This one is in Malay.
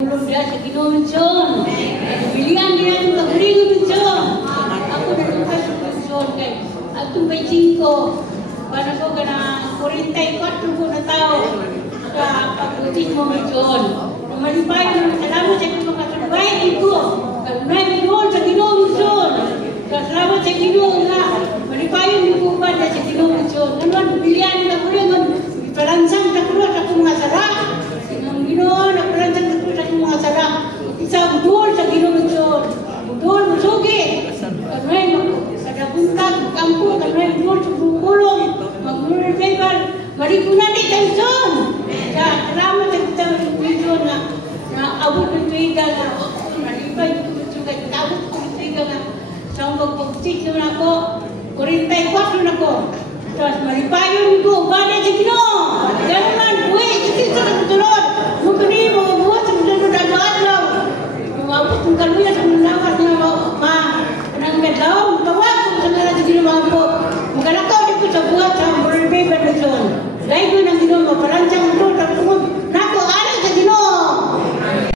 Belum dia sa Ginoo mention. Bilihan dia ang pagringo mention. Ako na lupas sa mention kay atong may 5 para ko kana 44 ko na tao sa pagbuting mo mention. Malipay mo salamat sa mga katrabaho ko. Kanay doon sa Ginoo mention. Salamat sa Ginoo nga. Malipay mo ko ba sa Ginoo mention. Nanon bilihan na ko rin palansang sa kulo sa mga sara. Sinong Ginoo na palansang sa kulo sa mga sara. Isang doon sa Ginoo mention. Doon musugi. Kanay kada buntag kampo kanay doon sa kulong. Magmulong paper. Marikunan ni tension. Salamat sa Ginoo mention na abot ng tuiga na nalipay ko mention kay abot ko ng tuiga na sa pagpagsit na ako 44 na ko. Terus maripayon ko, bada sa Ginoo. Ganun man, buhay, kasi sa tulog.